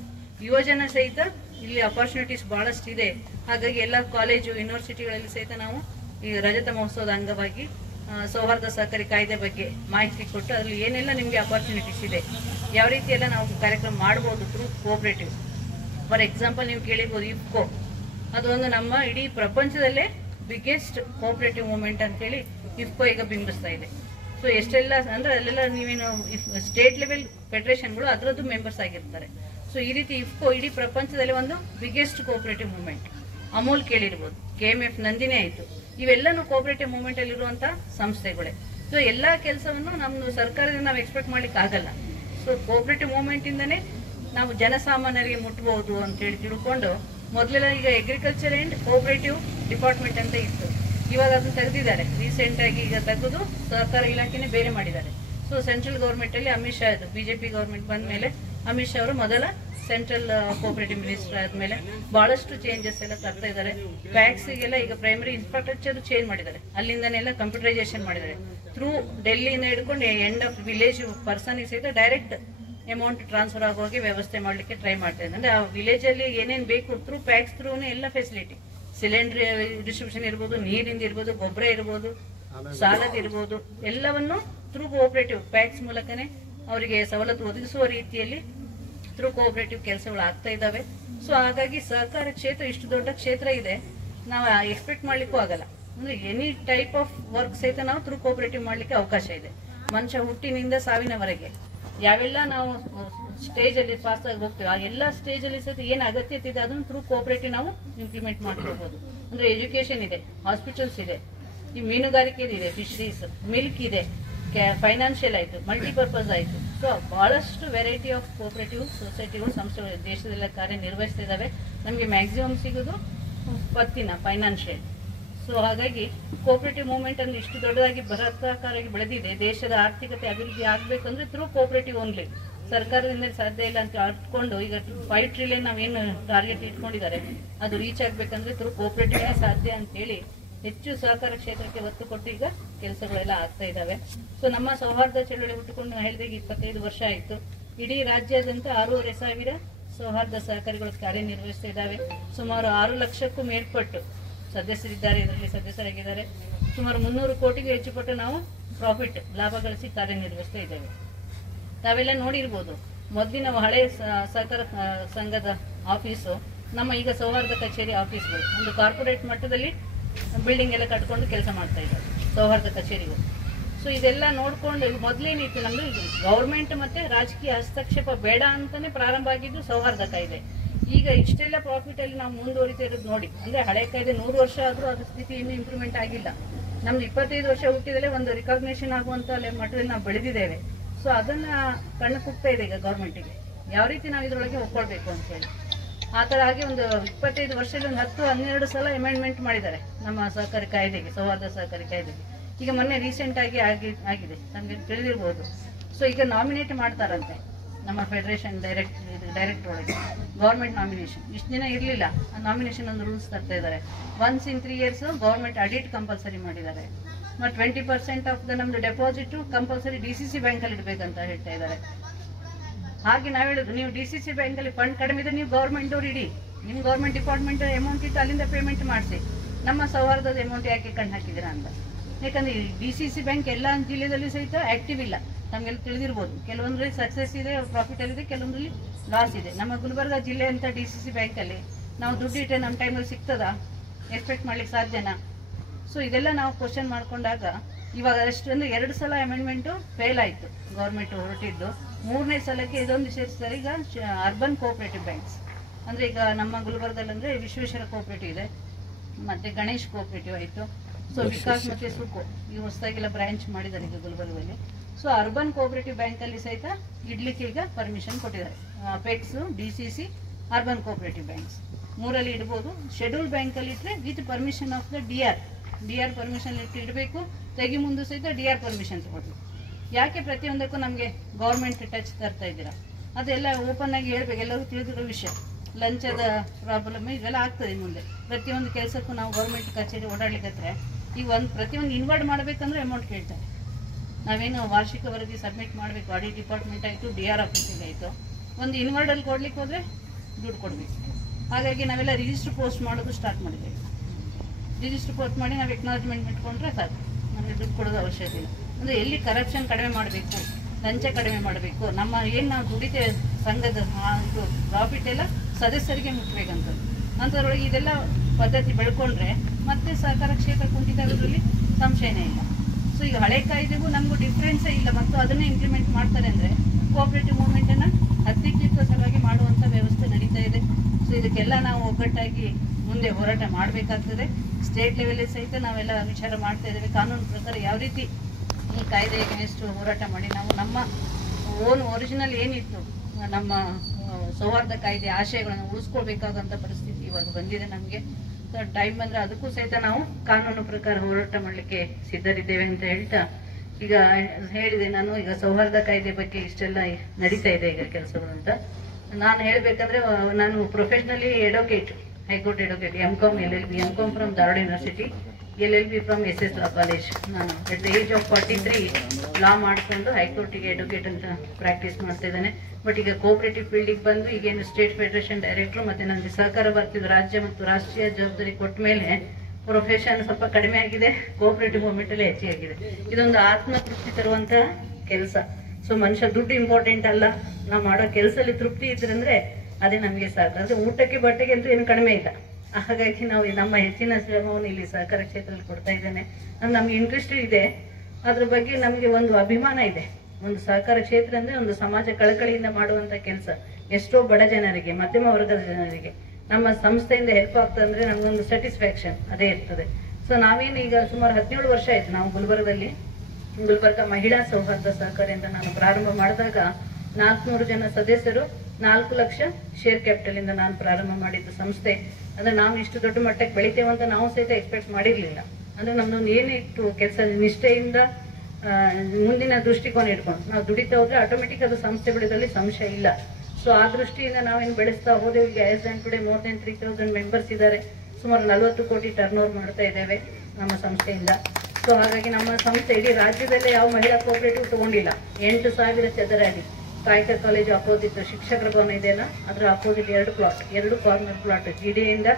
ಯುವಜನ ಸಹಿತ ಇಲ್ಲಿ ಅಪರ್ಚುನಿಟೀಸ್ ಬಹಳಷ್ಟು ಇದೆ. ಹಾಗಾಗಿ ಎಲ್ಲ ಕಾಲೇಜು, ಯೂನಿವರ್ಸಿಟಿಗಳಲ್ಲಿ ಸಹಿತ ನಾವು ಈ ರಜತ ಮಹೋತ್ಸವದ ಅಂಗವಾಗಿ ಸೌಹಾರ್ದ ಸಹಕಾರಿ ಕಾಯ್ದೆ ಬಗ್ಗೆ ಮಾಹಿತಿ ಕೊಟ್ಟು ಅದರಲ್ಲಿ ಏನೆಲ್ಲ ನಿಮಗೆ ಅಪರ್ಚುನಿಟೀಸ್ ಇದೆ, ಯಾವ ರೀತಿ ಎಲ್ಲ ನಾವು ಕಾರ್ಯಕ್ರಮ ಮಾಡಬಹುದು ಥ್ರೂ ಕೋಆಪರೇಟಿವ್. ಫಾರ್ ಎಕ್ಸಾಂಪಲ್ ನೀವು ಕೇಳಿರ್ಬೋದು ಇಫ್ಕೋ, ಅದೊಂದು ನಮ್ಮ ಇಡೀ ಪ್ರಪಂಚದಲ್ಲೇ ಬಿಗ್ಗೆಸ್ಟ್ ಕೋಆಪರೇಟಿವ್ ಮೂವ್ಮೆಂಟ್ ಅಂತೇಳಿ ಇಫ್ಕೋ ಈಗ ಬಿಂಬಿಸ್ತಾ ಇದೆ. ಸೊ ಎಷ್ಟೆಲ್ಲ ಅಂದ್ರೆ ಅಲ್ಲೆಲ್ಲ ನೀವೇನು ಸ್ಟೇಟ್ ಲೆವೆಲ್ ಫೆಡರೇಷನ್ಗಳು ಅದರದ್ದು ಮೆಂಬರ್ಸ್ ಆಗಿರ್ತಾರೆ. ಸೊ ಈ ರೀತಿ ಇಫ್ಕೋ ಇಡೀ ಪ್ರಪಂಚದಲ್ಲಿ ಒಂದು ಬಿಗ್ಗೆಸ್ಟ್ ಕೋಆಪರೇಟಿವ್ ಮೂವ್ಮೆಂಟ್. ಅಮೂಲ್ ಕೇಳಿರ್ಬೋದು, KMF ನಂದಿನಿ ಆಯಿತು, ಇವೆಲ್ಲನೂ ಕೋಆಪರೇಟಿವ್ ಮೂವ್ಮೆಂಟ್ ಅಲ್ಲಿರುವಂತಹ ಸಂಸ್ಥೆಗಳೇ. ಸೊ ಎಲ್ಲಾ ಕೆಲಸವನ್ನು ನಮ್ದು ಸರ್ಕಾರದಿಂದ ನಾವು ಎಕ್ಸ್ಪೆಕ್ಟ್ ಮಾಡ್ಲಿಕ್ಕೆ ಆಗಲ್ಲ. ಸೊ ಕೋಆಪರೇಟಿವ್ ಮೂವ್ಮೆಂಟ್ ಇಂದನೇ ನಾವು ಜನಸಾಮಾನ್ಯರಿಗೆ ಮುಟ್ಟಬಹುದು ಅಂತ ಹೇಳಿ ತಿಳ್ಕೊಂಡು, ಮೊದಲೆಲ್ಲ ಈಗ ಅಗ್ರಿಕಲ್ಚರ್ ಅಂಡ್ ಕೋಆಪರೇಟಿವ್ ಡಿಪಾರ್ಟ್ಮೆಂಟ್ ಅಂತ ಇತ್ತು, ಇವಾಗ ಅದನ್ನು ತೆಗೆದಿದ್ದಾರೆ. ರೀಸೆಂಟ್ ಆಗಿ ಈಗ ತೆಗೆದು ಸರ್ಕಾರ ಇಲಾಖೆನೇ ಬೇರೆ ಮಾಡಿದ್ದಾರೆ. ಸೊ ಸೆಂಟ್ರಲ್ ಗೌರ್ಮೆಂಟ್ ಅಲ್ಲಿ ಅಮಿತ್ ಶಾ BJP ಗೌರ್ಮೆಂಟ್ ಬಂದ ಮೇಲೆ ಅಮಿತ್ ಶಾ ಅವರು ಮೊದಲ ಸೆಂಟ್ರಲ್ ಕೋಆಪರೇಟಿವ್ ಮಿನಿಸ್ಟರ್ ಆದ್ಮೇಲೆ ಬಹಳಷ್ಟು ಚೇಂಜಸ್ ಎಲ್ಲ ತರ್ತಾ ಇದ್ದಾರೆ. ಬ್ಯಾಂಕ್ಸ್ಗೆಲ್ಲ ಈಗ ಪ್ರೈಮರಿ ಇನ್ಫ್ರಾಸ್ಟ್ರಕ್ಚರ್ ಚೇಂಜ್ ಮಾಡಿದ್ದಾರೆ, ಅಲ್ಲಿಂದನೆಲ್ಲ ಕಂಪ್ಯೂಟರೈಸೇಷನ್ ಮಾಡಿದ್ದಾರೆ. ಥ್ರೂ ಡೆಲ್ಲಿಯಿಂದ ಹಿಡ್ಕೊಂಡು ಎಂಡ್ ಆಫ್ ವಿಲೇಜ್ ಪರ್ಸನ್ ಸಹಿತ ಡೈರೆಕ್ಟ್ ಅಮೌಂಟ್ ಟ್ರಾನ್ಸ್ಫರ್ ಆಗೋಗಿ ವ್ಯವಸ್ಥೆ ಮಾಡ್ಲಿಕ್ಕೆ ಟ್ರೈ ಮಾಡ್ತಾ ಇದ್ದಾರೆ. ಅಂದ್ರೆ ಆ ವಿಲೇಜ್ ಅಲ್ಲಿ ಏನೇನ್ ಬೇಕು ಥ್ರೂ ಪ್ಯಾಕ್ಸ್ ಥ್ರೂನೇ ಎಲ್ಲ ಫೆಸಿಲಿಟಿ, ಸಿಲಿಂಡರ್ ಡಿಸ್ಟ್ರಿಬ್ಯೂಷನ್ ಇರ್ಬೋದು, ನೀರಿಂದ ಇರ್ಬೋದು, ಗೊಬ್ಬರ ಇರ್ಬೋದು, ಸಾಲದ ಇರ್ಬೋದು, ಎಲ್ಲವನ್ನು ಥ್ರೂ ಕೋಆಪರೇಟಿವ್ ಪ್ಯಾಕ್ಸ್ ಮೂಲಕನೇ ಅವರಿಗೆ ಸವಲತ್ತು ಒದಗಿಸುವ ರೀತಿಯಲ್ಲಿ ಥ್ರೂ ಕೋಆಪರೇಟಿವ್ ಕೆಲಸಗಳು ಆಗ್ತಾ ಇದ್ದಾವೆ. ಸೊ ಹಾಗಾಗಿ ಸಹಕಾರ ಕ್ಷೇತ್ರ ಇಷ್ಟು ದೊಡ್ಡ ಕ್ಷೇತ್ರ ಇದೆ, ನಾವು ಎಕ್ಸ್ಪೆಕ್ಟ್ ಮಾಡ್ಲಿಕ್ಕೂ ಆಗಲ್ಲ. ಅಂದ್ರೆ ಎನಿ ಟೈಪ್ ಆಫ್ ವರ್ಕ್ ಸಹಿತ ನಾವು ಥ್ರೂ ಕೋಆಪರೇಟಿವ್ ಮಾಡ್ಲಿಕ್ಕೆ ಅವಕಾಶ ಇದೆ. ಮನುಷ್ಯ ಹುಟ್ಟಿನಿಂದ ಸಾವಿನವರೆಗೆ ಯಾವೆಲ್ಲ ನಾವು ಸ್ಟೇಜ್ ಅಲ್ಲಿ ಪಾಸ್ ಆಗಿ ಹೋಗ್ತೇವೆ, ಆ ಎಲ್ಲ ಸ್ಟೇಜ್ ಅಲ್ಲಿ ಸಹಿತ ಏನ್ ಅಗತ್ಯತೆ ಇದೆ ಅದನ್ನು ಥ್ರೂ ಕೋಆಪರೇಟಿವ್ ನಾವು ಇಂಪ್ಲಿಮೆಂಟ್ ಮಾಡ್ಕೋಬಹುದು. ಅಂದ್ರೆ ಎಜುಕೇಶನ್ ಇದೆ, ಹಾಸ್ಪಿಟಲ್ಸ್ ಇದೆ, ಈ ಮೀನುಗಾರಿಕೆ ಇದೆ, ಫಿಶರೀಸ್, ಮಿಲ್ಕ್ ಇದೆ, ಫೈನಾನ್ಷಿಯಲ್ ಆಯ್ತು, ಮಲ್ಟಿಪರ್ಪಸ್ ಆಯ್ತು. ಸೊ ಬಹಳಷ್ಟು ವೆರೈಟಿ ಆಫ್ ಕೋಆಪರೇಟಿವ್ ಸೊಸೈಟಿಗಳು, ಸಂಸ್ಥೆಗಳು ದೇಶದೆಲ್ಲ ಕಾರ್ಯನಿರ್ವಹಿಸ್ತಾ ಇದ್ದಾವೆ. ನಮಗೆ ಮ್ಯಾಕ್ಸಿಮಮ್ ಸಿಗೋದು ಪತ್ತಿನ ಫೈನಾನ್ಷಿಯಲ್. ಸೊ ಹಾಗಾಗಿ ಕೋಆಪರೇಟಿವ್ ಮೂವ್ಮೆಂಟ್ ಅಂದ್ರೆ ಇಷ್ಟು ದೊಡ್ಡದಾಗಿ ಬೃಹತ್ತಾಕಾರವಾಗಿ ಬೆಳೆದಿದೆ. ದೇಶದ ಆರ್ಥಿಕತೆ ಅಭಿವೃದ್ಧಿ ಆಗ್ಬೇಕಂದ್ರೆ ಥ್ರೂ ಕೋಆಪರೇಟಿವ್ ಓನ್ಲಿ, ಸರ್ಕಾರದಿಂದ ಸಾಧ್ಯ ಇಲ್ಲ ಅಂತ ಅಟ್ಕೊಂಡು ಈಗ 5 ಟ್ರಿಲಿಯನ್ ನಾವೇನು ಟಾರ್ಗೆಟ್ ಇಟ್ಕೊಂಡಿದ್ದಾರೆ ಅದು ರೀಚ್ ಆಗ್ಬೇಕಂದ್ರೆ ಥ್ರೂ ಕೋಆಪರೇಟಿವ್ ಸಾಧ್ಯ ಅಂತ ಹೇಳಿ ಹೆಚ್ಚು ಸಹಕಾರ ಕ್ಷೇತ್ರಕ್ಕೆ ಒತ್ತು ಕೊಟ್ಟು ಈಗ ಕೆಲಸಗಳೆಲ್ಲ ಆಗ್ತಾ ಇದ್ದಾವೆ. ಸೊ ನಮ್ಮ ಸೌಹಾರ್ದ ಚಳವಳಿ ಹುಟ್ಟುಕೊಂಡು ನಾನು ಹೇಳಿದಾಗ 25 ವರ್ಷ ಆಯಿತು. ಇಡೀ ರಾಜ್ಯಾದ್ಯಂತ 6,500 ಸೌಹಾರ್ದ ಸಹಕಾರಿಗಳು ಕಾರ್ಯನಿರ್ವಹಿಸ್ತಾ ಇದ್ದಾವೆ. ಸುಮಾರು 6 ಲಕ್ಷಕ್ಕೂ ಮೇಲ್ಪಟ್ಟು ಸದಸ್ಯರಿದ್ದಾರೆ, ಇದರಲ್ಲಿ ಸದಸ್ಯರಾಗಿದ್ದಾರೆ. ಸುಮಾರು 300 ಕೋಟಿಗೂ ಹೆಚ್ಚು ಪಟ್ಟು ನಾವು ಪ್ರಾಫಿಟ್ ಲಾಭ ಗಳಿಸಿ ಕಾರ್ಯನಿರ್ವಹಿಸ್ತಾ ಇದ್ದೇವೆ. ತಾವೆಲ್ಲ ನೋಡಿರ್ಬೋದು, ಮೊದಲಿನ ಹಳೆ ಸಹಕಾರ ಸಂಘದ ಆಫೀಸು ನಮ್ಮ ಈಗ ಸೌಹಾರ್ದ ಕಚೇರಿ ಆಫೀಸ್ಗಳು ಒಂದು ಕಾರ್ಪೊರೇಟ್ ಮಟ್ಟದಲ್ಲಿ ಬಿಲ್ಡಿಂಗ್ ಎಲ್ಲ ಕಟ್ಕೊಂಡು ಕೆಲಸ ಮಾಡ್ತಾ ಇದ್ದಾರೆ ಸೌಹಾರ್ದ ಕಚೇರಿಗಳು. ಸೊ ಇದೆಲ್ಲ ನೋಡ್ಕೊಂಡು ಮೊದಲೇನಿತ್ತು ನಮ್ದು ಗೌರ್ಮೆಂಟ್ ಮತ್ತೆ ರಾಜಕೀಯ ಹಸ್ತಕ್ಷೇಪ ಬೇಡ ಅಂತಾನೆ ಪ್ರಾರಂಭ ಆಗಿದ್ದು ಸೌಹಾರ್ದ ಕಾಯ್ದೆ. ಈಗ ಇಷ್ಟೆಲ್ಲ ಪ್ರಾಫಿಟ್ ಅಲ್ಲಿ ನಾವು ಮುಂದುವರಿತಾ ಇರೋದು ನೋಡಿ, ಅಂದ್ರೆ ಹಳೆ ಕಾಯ್ದೆ 100 ವರ್ಷ ಆದ್ರೂ ಅದ್ರ ಸ್ಥಿತಿ ಇನ್ನೂ ಇಂಪ್ರೂವ್ಮೆಂಟ್ ಆಗಿಲ್ಲ. ನಮ್ದು 25 ವರ್ಷ ಹುಟ್ಟಿದಲ್ಲೇ ಒಂದು ರಿಕಾಗ್ನೇಷನ್ ಆಗುವಂತ ಮಟ್ಟದಲ್ಲಿ ನಾವು ಬೆಳೆದಿದ್ದೇವೆ. ಸೊ ಅದನ್ನ ಕಣ್ಣು ಕುಗ್ತಾ ಇದೆ ಈಗ ಗೌರ್ಮೆಂಟಿಗೆ, ಯಾವ ರೀತಿ ನಾವು ಇದ್ರೊಳಗೆ ಒಪ್ಕೊಳ್ಬೇಕು ಅಂತ ಹೇಳಿ. ಆ ತರ ಆಗಿ ಒಂದು 25 ವರ್ಷದಲ್ಲಿ ಒಂದು 10-12 ಸಲ ಅಮೆಂಡ್ಮೆಂಟ್ ಮಾಡಿದ್ದಾರೆ ನಮ್ಮ ಸಹಕಾರಿ ಕಾಯ್ದೆಗೆ, ಸೌಹಾರ್ದ ಸಹಕಾರಿ ಕಾಯ್ದೆಗೆ. ಈಗ ಮೊನ್ನೆ ರೀಸೆಂಟ್ ಆಗಿ ಆಗಿದೆ, ನಮ್ಗೆ ತಿಳಿದಿರ್ಬೋದು. ಸೊ ಈಗ ನಾಮಿನೇಟ್ ಮಾಡ್ತಾರಂತೆ ನಮ್ಮ ಫೆಡರೇಷನ್ ಡೈರೆಕ್ಟರ್ ಒಳಗೆ ಗೌರ್ಮೆಂಟ್ ನಾಮಿನೇಷನ್. ಇಷ್ಟು ದಿನ ಇರಲಿಲ್ಲ, ನಾಮಿನೇಷನ್ ಒಂದು ರೂಲ್ಸ್ ತರ್ತಾ ಇದ್ದಾರೆ. Once in 3 years government audit compulsory ಮಾಡಿದ್ದಾರೆ. ಮತ್ತು 20% ಆಫ್ ನಮ್ದು ಡೆಪಾಸಿಟ್ ಕಂಪಲ್ಸರಿ DCC ಬ್ಯಾಂಕ್ ಅಲ್ಲಿ ಇಡಬೇಕಂತ ಹೇಳ್ತಾ ಇದ್ದಾರೆ. ಹಾಗೆ ನಾವು ಹೇಳುದು, ನೀವು DCC ಬ್ಯಾಂಕ್ ಅಲ್ಲಿ ಫಂಡ್ ಕಡಿಮೆ ಇದ್ರೆ ನೀವು ಗೌರ್ಮೆಂಟ್ ಅವ್ರು ಇಡಿ, ನಿಮ್ ಗೌರ್ಮೆಂಟ್ ಡಿಪಾರ್ಟ್ಮೆಂಟ್ ಅಮೌಂಟ್ ಇಟ್ಟು ಅಲ್ಲಿಂದ ಪೇಮೆಂಟ್ ಮಾಡಿಸಿ, ನಮ್ಮ ಸೌಹಾರ್ದದ ಅಮೌಂಟ್ ಯಾಕೆ ಕಣ್ಣು ಹಾಕಿದ್ದೀರಾ ಅಂತ. ಯಾಕಂದ್ರೆ DCC ಬ್ಯಾಂಕ್ ಎಲ್ಲ ಜಿಲ್ಲೆಯಲ್ಲಿ ಸಹಿತ ಆಕ್ಟಿವ್ ಇಲ್ಲ, ನಮ್ಗೆಲ್ಲ ತಿಳಿದಿರ್ಬೋದು. ಕೆಲವೊಂದ್ರಲ್ಲಿ ಸಕ್ಸಸ್ ಇದೆ, ಪ್ರಾಫಿಟ್ ಇದೆ, ಕೆಲವೊಂದ್ರಲ್ಲಿ ಲಾಸ್ ಇದೆ. ನಮ್ಮ ಗುಲ್ಬರ್ಗ ಜಿಲ್ಲೆ ಅಂತ DCC ಬ್ಯಾಂಕ್ ಅಲ್ಲಿ ನಾವು ದುಡ್ಡು ಇಟ್ಟರೆ ನಮ್ಮ ಟೈಮಲ್ಲಿ ಸಿಗ್ತದಾ, ಎಕ್ಸ್ಪೆಕ್ಟ್ ಮಾಡ್ಲಿಕ್ಕೆ ಸಾಧ್ಯನಾ? ಸೊ ಇದೆಲ್ಲ ನಾವು ಕ್ವಶನ್ ಮಾಡ್ಕೊಂಡಾಗ ಇವಾಗ ಅಷ್ಟೊಂದು 2 ಸಲ ಅಮೆಂಡ್ಮೆಂಟ್ ಫೇಲ್ ಆಯ್ತು ಗೌರ್ಮೆಂಟ್ ಹೊರಟಿದ್ದು. 3ನೇ ಸಲಕ್ಕೆ ಇದೊಂದು ಸೇರಿಸ್ತಾರೆ ಈಗ ಅರ್ಬನ್ ಕೋಆಪರೇಟಿವ್ ಬ್ಯಾಂಕ್ಸ್. ಅಂದ್ರೆ ಈಗ ನಮ್ಮ ಗುಲ್ಬರ್ಗದಲ್ಲಿ ಅಂದ್ರೆ ವಿಶ್ವೇಶ್ವರ ಕೋಆಪರೇಟಿವ್ ಇದೆ, ಮತ್ತೆ ಗಣೇಶ್ ಕೋಆಪರೇಟಿವ್ ಆಯ್ತು. ಸೊ ವಿಕಾಸ್ ಮತ್ತೆ ಸುಕೋ ಈ ಹೊಸದಾಗೆಲ್ಲ ಬ್ರಾಂಚ್ ಮಾಡಿದ್ದಾರೆ ಈಗ ಗುಲ್ಬರ್ಗದಲ್ಲಿ. ಸೊ ಅರ್ಬನ್ ಕೋಆಪರೇಟಿವ್ ಬ್ಯಾಂಕ್ ಅಲ್ಲಿ ಸಹಿತ ಇಡ್ಲಿಕ್ಕೆ ಈಗ ಪರ್ಮಿಷನ್ ಕೊಟ್ಟಿದ್ದಾರೆ. Apex, DCC, urban cooperative banks 3ಅಲ್ಲಿ ಇಡಬಹುದು. ಶೆಡ್ಯೂಲ್ ಬ್ಯಾಂಕ್ ಅಲ್ಲಿ ಇಟ್ಟರೆ with permission of the DR permission ಇಡಬೇಕು. ತೆಗಿ ಮುಂದೆ ಸಹಿತ DR ಪರ್ಮಿಷನ್ ತಗೊಳ್ಬೇಕು. ಯಾಕೆ ಪ್ರತಿಯೊಂದಕ್ಕೂ ನಮಗೆ ಗೌರ್ಮೆಂಟ್ ಟಚ್ ತರ್ತಾ ಇದ್ದೀರಾ? ಅದೆಲ್ಲ ಓಪನ್ ಆಗಿ ಹೇಳ್ಬೇಕು, ಎಲ್ಲರೂ ತಿಳಿದಿರೋ ವಿಷಯ. ಲಂಚದ ಪ್ರಾಬ್ಲಮ್ ಇವೆಲ್ಲ ಆಗ್ತದೆ ಮುಂದೆ. ಪ್ರತಿಯೊಂದು ಕೆಲಸಕ್ಕೂ ನಾವು ಗೌರ್ಮೆಂಟ್ ಕಚೇರಿ ಓಡಾಡ್ಲಿಕ್ಕೆ ಈಗ ಪ್ರತಿಯೊಂದು ಇನ್ವರ್ಟ್ ಮಾಡಬೇಕಂದ್ರೆ ಅಮೌಂಟ್ ಕೇಳ್ತಾರೆ. ನಾವೇನು ವಾರ್ಷಿಕ ವರದಿ ಸಬ್ಮಿಟ್ ಮಾಡಬೇಕು, ಆಡಿಟ್ ಡಿಪಾರ್ಟ್ಮೆಂಟ್ ಆಯಿತು, DR ಆಫೀಸಿಗೆ ಆಯಿತು. ಒಂದು ಇನ್ವರ್ಡಲ್ಲಿ ಕೊಡ್ಲಿಕ್ಕೆ ಹೋದ್ರೆ ದುಡ್ಡು ಕೊಡಬೇಕು. ಹಾಗಾಗಿ ನಾವೆಲ್ಲ ರಿಜಿಸ್ಟರ್ ಪೋಸ್ಟ್ ಮಾಡೋದು ಸ್ಟಾರ್ಟ್ ಮಾಡಿದ್ದೇವೆ. ರಿಜಿಸ್ಟರ್ ಪೋಸ್ಟ್ ಮಾಡಿ ನಾವು ಎಕ್ನಾಲಜ್ಮೆಂಟ್ ಇಟ್ಕೊಂಡ್ರೆ ಸಾಕು, ನಮಗೆ ದುಡ್ಡು ಕೊಡೋದು ಅವಶ್ಯಕತೆ ಇಲ್ಲ. ಅಂದರೆ ಎಲ್ಲಿ ಕರಪ್ಷನ್ ಕಡಿಮೆ ಮಾಡಬೇಕು, ಲಂಚ ಕಡಿಮೆ ಮಾಡಬೇಕು, ನಮ್ಮ ಏನು ನಾವು ದುಡಿತೇವೆ ಸಂಘದ ಇದು ಪ್ರಾಫಿಟ್ ಎಲ್ಲ ಸದಸ್ಯರಿಗೆ ಮುಟ್ಟಬೇಕಂತ. ಅಂಥದ್ರೊಳಗೆ ಇದೆಲ್ಲ ಪದ್ಧತಿ ಬೆಳ್ಕೊಂಡ್ರೆ ಮತ್ತೆ ಸಹಕಾರ ಕ್ಷೇತ್ರ ಕುಂಠಿತ ಆಗೋದ್ರಲ್ಲಿ ಸಂಶಯನೇ ಇಲ್ಲ. ಸೊ ಈಗ ಹಳೆ ಕಾಯ್ದೆಗೂ ನಮಗೂ ಡಿಫ್ರೆನ್ಸೇ ಇಲ್ಲ, ಮತ್ತು ಅದನ್ನೇ ಇಂಪ್ಲಿಮೆಂಟ್ ಮಾಡ್ತಾರೆ ಅಂದರೆ ಕೋಆಪರೇಟಿವ್ ಮೂವ್ಮೆಂಟನ್ನು ಹತ್ತಿಕ್ಕಿಂತ ಸಲುವಾಗಿ ಮಾಡುವಂಥ ವ್ಯವಸ್ಥೆ ನಡೀತಾ ಇದೆ. ಸೊ ಇದಕ್ಕೆಲ್ಲ ನಾವು ಒಗ್ಗಟ್ಟಾಗಿ ಮುಂದೆ ಹೋರಾಟ ಮಾಡಬೇಕಾಗ್ತದೆ. ಸ್ಟೇಟ್ ಲೆವೆಲ್ ಸಹಿತ ನಾವೆಲ್ಲ ವಿಚಾರ ಮಾಡ್ತಾ ಇದ್ದೇವೆ. ಕಾನೂನು ಪ್ರಕಾರ ಯಾವ ರೀತಿ ಈ ಕಾಯ್ದೆ ಎಷ್ಟು ಹೋರಾಟ ಮಾಡಿ ನಾವು ನಮ್ಮ ಓನ್ ಒರಿಜಿನಲ್ ಏನಿತ್ತು ನಮ್ಮ ಸೌಹಾರ್ದ ಕಾಯ್ದೆ ಆಶಯಗಳನ್ನು ಉಳಿಸ್ಕೊಳ್ಬೇಕಾದಂಥ ಪರಿಸ್ಥಿತಿ ಇವಾಗ ಬಂದಿದೆ ನಮಗೆ. ಟೈಮ್ ಬಂದರೆ ಅದಕ್ಕೂ ಸಹಿತ ನಾವು ಕಾನೂನು ಪ್ರಕಾರ ಹೋರಾಟ ಮಾಡಲಿಕ್ಕೆ ಸಿದ್ಧರಿದ್ದೇವೆ ಅಂತ ಹೇಳ್ತಾ, ಈಗ ಹೇಳಿದೆ ನಾನು, ಈಗ ಸೌಹಾರ್ದ ಕಾಯ್ದೆ ಬಗ್ಗೆ ಇಷ್ಟೆಲ್ಲ ನಡೀತಾ ಇದೆ ಈಗ ಕೆಲಸಗಳು ಅಂತ. ನಾನು ಹೇಳಬೇಕಾದ್ರೆ ನಾನು professionally advocate, high court advocate, M.Com LLB, M.Com from Dharwad university, LLB from SS law college. ನಾನು ಅಟ್ ದ ಏಜ್ ಆಫ್ 43 ಲಾ ಮಾಡಿಕೊಂಡು ಹೈಕೋರ್ಟಿಗೆ ಅಡ್ವೊಕೇಟ್ ಅಂತ ಪ್ರಾಕ್ಟೀಸ್ ಮಾಡ್ತಾ ಇದ್ದೇನೆ. ಬಟ್ ಈಗ ಕೋಆಪರೇಟಿವ್ ಫೀಲ್ಡಿಗೆ ಬಂದು ಈಗೇನು ಸ್ಟೇಟ್ ಫೆಡರೇಷನ್ ಡೈರೆಕ್ಟರ್ ಮತ್ತೆ ನನಗೆ ಸಹಕಾರ ಬರ್ತಿದ್ದು ರಾಜ್ಯ ಮತ್ತು ರಾಷ್ಟ್ರೀಯ ಜವಾಬ್ದಾರಿ ಕೊಟ್ಟ ಮೇಲೆ ಪ್ರೊಫೆಷನ್ ಸ್ವಲ್ಪ ಕಡಿಮೆ ಆಗಿದೆ, ಕೋಆಪರೇಟಿವ್ ಮೂವ್ಮೆಂಟ್ ಅಲ್ಲಿ ಹೆಚ್ಚಾಗಿದೆ. ಇದೊಂದು ಆತ್ಮತೃಪ್ತಿ ತರುವಂತ ಕೆಲಸ. ಸೊ ಮನುಷ್ಯ ದುಡ್ಡು ಇಂಪಾರ್ಟೆಂಟ್ ಅಲ್ಲ, ನಾವು ಮಾಡೋ ಕೆಲಸದಲ್ಲಿ ತೃಪ್ತಿ ಇದ್ರಂದ್ರೆ ಅದೇ ನಮಗೆ ಸಾಕು. ಅಂದ್ರೆ ಊಟಕ್ಕೆ ಬಟ್ಟೆಗೆ ಅಂತೂ ಏನು ಕಡಿಮೆ ಇಲ್ಲ. ಹಾಗಾಗಿ ನಾವು ನಮ್ಮ ಹೆಚ್ಚಿನ ಶ್ರಮವನ್ನು ಇಲ್ಲಿ ಸಹಕಾರ ಕ್ಷೇತ್ರದಲ್ಲಿ ಕೊಡ್ತಾ ಇದ್ದೇನೆ. ನಮ್ಗೆ ಇಂಟ್ರೆಸ್ಟ್ ಇದೆ, ಅದ್ರ ಬಗ್ಗೆ ನಮಗೆ ಒಂದು ಅಭಿಮಾನ ಇದೆ. ಒಂದು ಸಹಕಾರ ಕ್ಷೇತ್ರ ಅಂದ್ರೆ ಒಂದು ಸಮಾಜ ಕಳಕಳಿಯಿಂದ ಮಾಡುವಂತ ಕೆಲಸ. ಎಷ್ಟೋ ಬಡ ಜನರಿಗೆ, ಮಧ್ಯಮ ವರ್ಗದ ಜನರಿಗೆ ನಮ್ಮ ಸಂಸ್ಥೆಯಿಂದ ಹೆಲ್ಪ್ ಆಗ್ತದೆ ಅಂದ್ರೆ ನಮಗೊಂದು ಸ್ಯಾಟಿಸ್ಫ್ಯಾಕ್ಷನ್ ಅದೇ ಇರ್ತದೆ. ಸೊ ನಾವೇನು ಈಗ ಸುಮಾರು 17 ವರ್ಷ ಆಯ್ತು ನಾವು ಗುಲ್ಬರ್ಗದಲ್ಲಿ ಗುಲ್ಬರ್ಗ ಮಹಿಳಾ ಸೌಹಾರ್ದ ಸಹಕಾರಿ ಅಂತ ನಾನು ಪ್ರಾರಂಭ ಮಾಡಿದಾಗ 400 ಜನ ಸದಸ್ಯರು, 4 ಲಕ್ಷ ಶೇರ್ ಕ್ಯಾಪಿಟಲ್ ಇಂದ ನಾನು ಪ್ರಾರಂಭ ಮಾಡಿದ್ದು ಸಂಸ್ಥೆ. ಅಂದ್ರೆ ನಾವು ಇಷ್ಟು ದೊಡ್ಡ ಮಟ್ಟಕ್ಕೆ ಬೆಳಿತೇವೆ ಅಂತ ನಾವು ಸಹಿತ ಎಕ್ಸ್ಪೆಕ್ಟ್ ಮಾಡಿರ್ಲಿಲ್ಲ. ಅಂದ್ರೆ ನಮ್ದೊಂದು ಏನೇ ಇಟ್ಟು ಕೆಲಸ ನಿಷ್ಠೆಯಿಂದ ಮುಂದಿನ ದೃಷ್ಟಿಕೋನ ಇಟ್ಕೊಂಡು ನಾವು ದುಡಿತಾ ಹೋದ್ರೆ ಆಟೋಮೆಟಿಕ್ ಅದು ಸಂಸ್ಥೆ ಬೆಳೆದಲ್ಲಿ ಸಂಶಯ ಇಲ್ಲ. ಸೊ ಆ ದೃಷ್ಟಿಯಿಂದ ನಾವೇನು ಬೆಳೆಸ್ತಾ ಹೋದೇವೆ. ಈಗ as on today more than 3000 members ಇದ್ದಾರೆ. ಸುಮಾರು 40 ಕೋಟಿ ಟರ್ನ್ ಓವರ್ ಮಾಡ್ತಾ ಇದ್ದೇವೆ. ನಮ್ಮ ಸಂಸ್ಥೆಯಿಂದ. ಸೊ ಹಾಗಾಗಿ ನಮ್ಮ ಸಂಸ್ಥೆ ಇಡೀ ರಾಜ್ಯದಲ್ಲೇ ಯಾವ ಮಹಿಳಾ ಕೋಆಪರೇಟಿವ್ ತಗೊಂಡಿಲ್ಲ. 8,000 ಚದರ ಅಡಿ ಕಾಯಕ ಕಾಲೇಜು ಅಪೋಸಿಟ್ ಶಿಕ್ಷಕರ ಭವನ ಇದೆಯಲ್ಲ, ಅದರ ಅಪೋಸಿಟ್ 2 ಕಾರ್ನರ್ ಪ್ಲಾಟ್ GDAಯಿಂದ